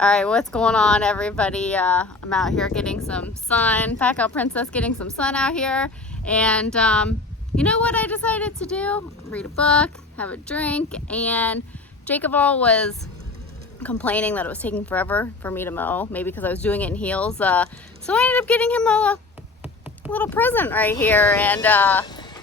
All right, what's going on, everybody? I'm out here getting some sun. Packout Princess getting some sun out here. And you know what I decided to do? Read a book, have a drink, and JakeOfALL was complaining that it was taking forever for me to mow, maybe because I was doing it in heels. So I ended up getting him a little present right here, and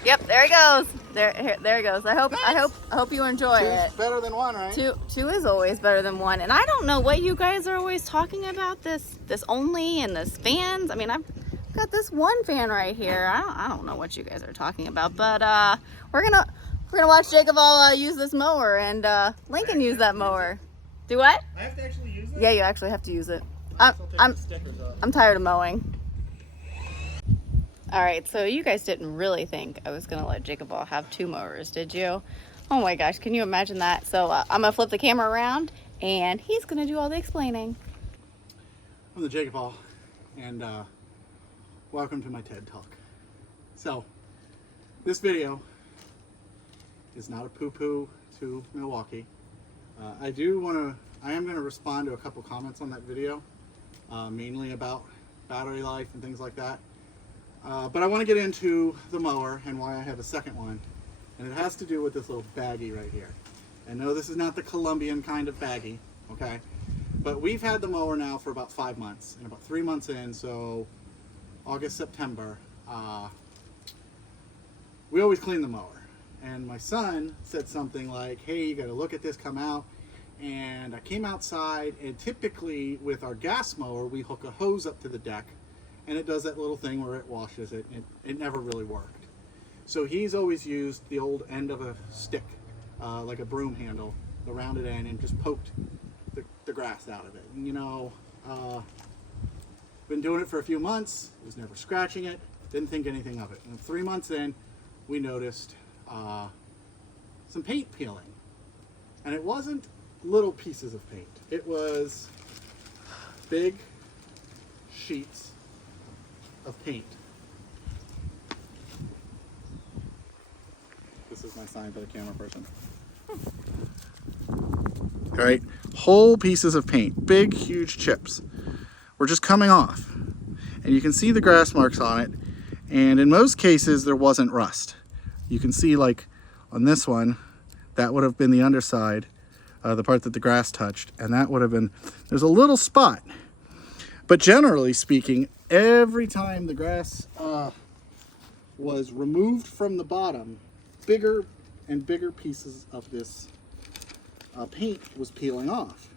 yep, there he goes. There he goes. I hope you enjoy it. Two's better than one, right? Two is always better than one. And I don't know what you guys are always talking about, this only and this fans. I mean, I've got this one fan right here. I don't know what you guys are talking about, but we're gonna watch JakeOfALL use this mower, and Lincoln use that mower. Do what? I have to actually use it? Yeah, you actually have to use it. I'm tired of mowing. All right, so you guys didn't really think I was gonna let JakeOfALL have two mowers, did you? Oh my gosh, can you imagine that? So I'm gonna flip the camera around and he's gonna do all the explaining. the JakeOfALL, and welcome to my TED Talk. So, this video is not a poo-poo to Milwaukee. I am gonna respond to a couple comments on that video, mainly about battery life and things like that. But I want to get into the mower and why I have a second one, and it has to do with this little baggie right here. And no, this is not the Colombian kind of baggie, okay? But we've had the mower now for about 5 months, and about 3 months in, so August, September, we always clean the mower. And my son said something like, hey, you gotta look at this, come out. And I came outside, and typically with our gas mower, we hook a hose up to the deck, and it does that little thing where it washes it, and it never really worked. So he's always used the old end of a stick, like a broom handle, the rounded end, and just poked the grass out of it. And, you know, been doing it for a few months, was never scratching it, didn't think anything of it. And 3 months in, we noticed some paint peeling. And it wasn't little pieces of paint. It was big sheets of paint. This is my sign for the camera person. All right, whole pieces of paint, big, huge chips, were just coming off. And you can see the grass marks on it. And in most cases, there wasn't rust. You can see, like on this one, that would have been the underside, the part that the grass touched, and that would have been, there's a little spot. But generally speaking, every time the grass was removed from the bottom, bigger and bigger pieces of this paint was peeling off.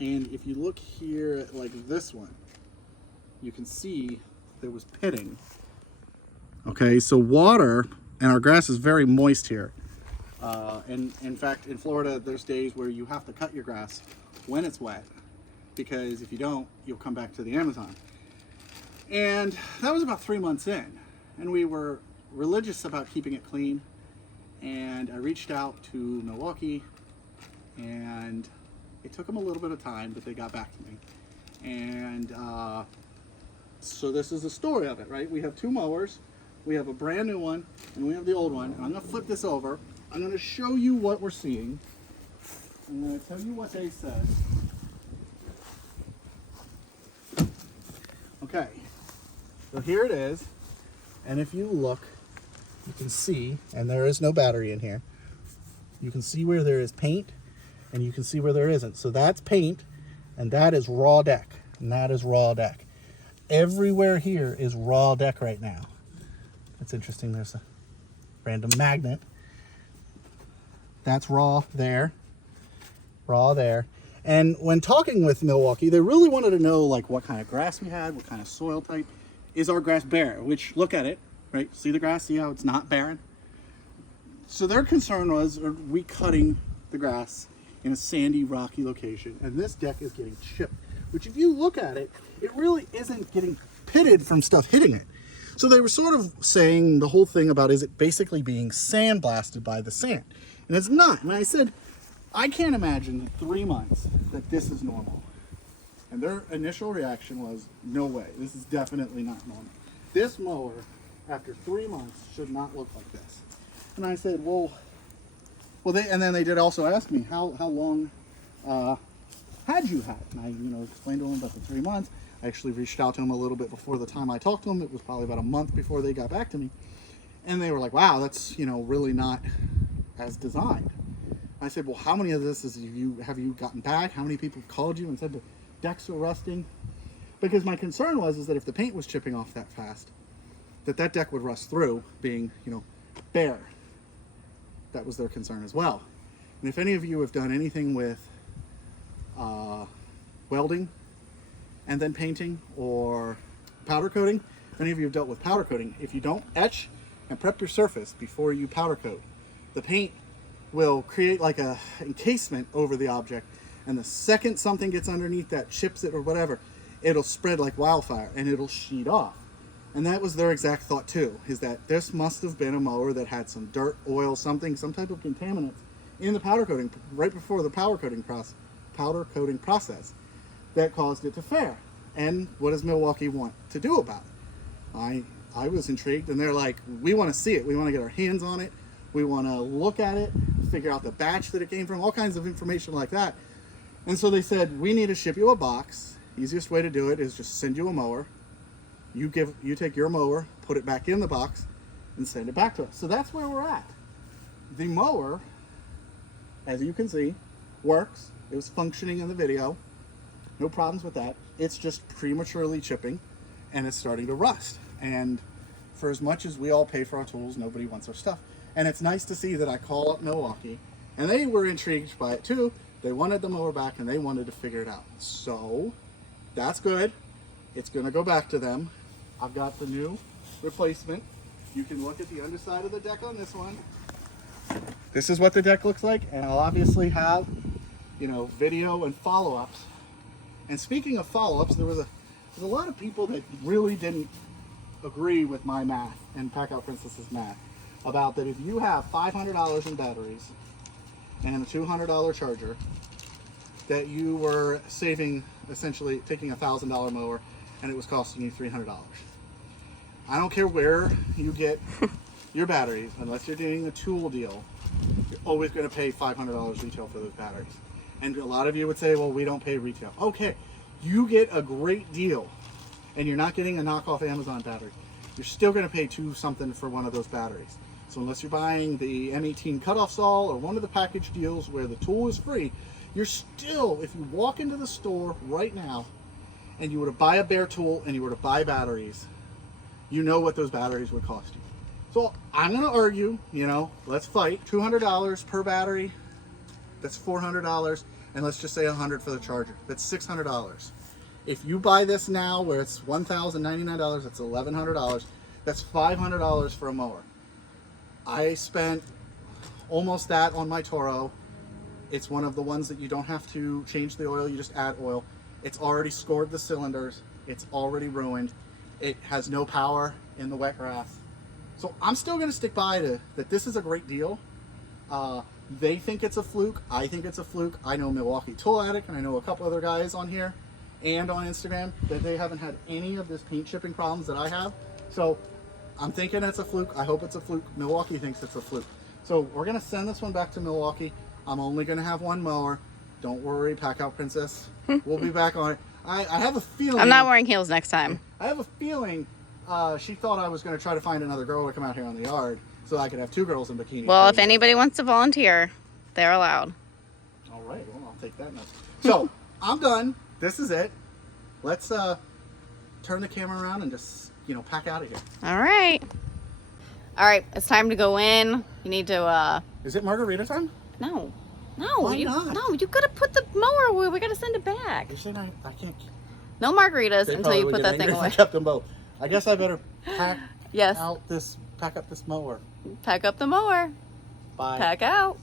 And if you look here at like this one, you can see there was pitting. Okay, so water, and our grass is very moist here. And in fact, in Florida, there's days where you have to cut your grass when it's wet, because if you don't, you'll come back to the Amazon. And that was about 3 months in, and we were religious about keeping it clean. And I reached out to Milwaukee, and it took them a little bit of time, but they got back to me. And so this is the story of it, right? We have two mowers. We have a brand new one, and we have the old one. And I'm gonna flip this over. I'm gonna show you what we're seeing. I'm gonna tell you what they said. Okay, so here it is. And if you look, you can see, and there is no battery in here. You can see where there is paint, and you can see where there isn't. So that's paint, and that is raw deck, and that is raw deck. Everywhere here is raw deck right now. It's interesting, there's a random magnet. That's raw there, raw there. And when talking with Milwaukee, they really wanted to know like what kind of grass we had, what kind of soil type. Is our grass bare? Which, look at it, right? See the grass, see how it's not barren? So their concern was, are we cutting the grass in a sandy, rocky location? And this deck is getting chipped, which if you look at it, it really isn't getting pitted from stuff hitting it. So they were sort of saying the whole thing about, is it basically being sandblasted by the sand? And it's not. And I said, I can't imagine in 3 months that this is normal. And their initial reaction was, no way, this is definitely not normal. This mower, after 3 months, should not look like this. And I said, well, and then they did also ask me, how long had you had? And I, explained to them about the 3 months. I actually reached out to them a little bit before the time I talked to them. It was probably about a month before they got back to me. And they were like, wow, that's, really not as designed. I said, well, how many of this have you gotten back? How many people called you and said the decks are rusting? Because my concern was that if the paint was chipping off that fast, that deck would rust through, being, bare. That was their concern as well. And if any of you have done anything with welding and then painting or powder coating, if any of you have dealt with powder coating, if you don't etch and prep your surface before you powder coat, the paint will create like a encasement over the object, and the second something gets underneath that, chips it or whatever, it'll spread like wildfire and it'll sheet off. And that was their exact thought too, is that this must have been a mower that had some dirt, oil, some type of contaminant in the powder coating right before the powder coating process that caused it to fare. And what does Milwaukee want to do about it? I was intrigued, and they're like, we want to see it. We want to get our hands on it. We want to look at it, figure out the batch that it came from, all kinds of information like that. And so they said, we need to ship you a box. Easiest way to do it is just send you a mower. You take your mower, put it back in the box, and send it back to us. So that's where we're at. The mower, as you can see, works. It was functioning in the video. No problems with that. It's just prematurely chipping, and it's starting to rust. And for as much as we all pay for our tools, nobody wants our stuff. And it's nice to see that I call up Milwaukee, and they were intrigued by it too. They wanted the mower back, and they wanted to figure it out. So that's good. It's going to go back to them. I've got the new replacement. You can look at the underside of the deck on this one. This is what the deck looks like, and I'll obviously have, video and follow-ups. And speaking of follow-ups, there was a lot of people that really didn't agree with my math and Packout Princess's math about that if you have $500 in batteries and a $200 charger, that you were saving, essentially taking a $1,000 mower, and it was costing you $300. I don't care where you get your batteries, unless you're doing a tool deal, you're always going to pay $500 retail for those batteries. And a lot of you would say, well, we don't pay retail. Okay, you get a great deal, and you're not getting a knockoff Amazon battery. You're still going to pay $2 something for one of those batteries. So unless you're buying the M18 cutoff style or one of the package deals where the tool is free, you're still, if you walk into the store right now and you were to buy a bare tool and you were to buy batteries, you know what those batteries would cost you. So I'm going to argue, let's fight. $200 per battery, that's $400, and let's just say $100 for the charger. That's $600. If you buy this now where it's $1,099, that's $1,100. That's $500 for a mower. I spent almost that on my Toro. It's one of the ones that you don't have to change the oil, you just add oil. It's already scored the cylinders. It's already ruined. It has no power in the wet grass. So I'm still going to stick by that this is a great deal. They think it's a fluke. I think it's a fluke. I know Milwaukee Tool Addict, and I know a couple other guys on here and on Instagram that they haven't had any of this paint chipping problems that I have. So I'm thinking it's a fluke. I hope it's a fluke. Milwaukee thinks it's a fluke. So we're going to send this one back to Milwaukee. I'm only going to have one mower. Don't worry, Packout Princess. We'll be back on it. I have a feeling... I'm not wearing heels next time. I have a feeling she thought I was going to try to find another girl to come out here on the yard so I could have 2 girls in bikinis. Well, if anybody wants to volunteer, they're allowed. All right, well, I'll take that note. So, I'm done. This is it. Let's turn the camera around and just, pack out of here. All right. All right, it's time to go in. You need to... Is it margarita time? No. No. Why not? No, you gotta put the mower away. We gotta send it back. You're saying I can't... No margaritas until you put that thing away. I kept them both. I guess I better pack Yes. up this mower. Pack up the mower. Bye. Pack out.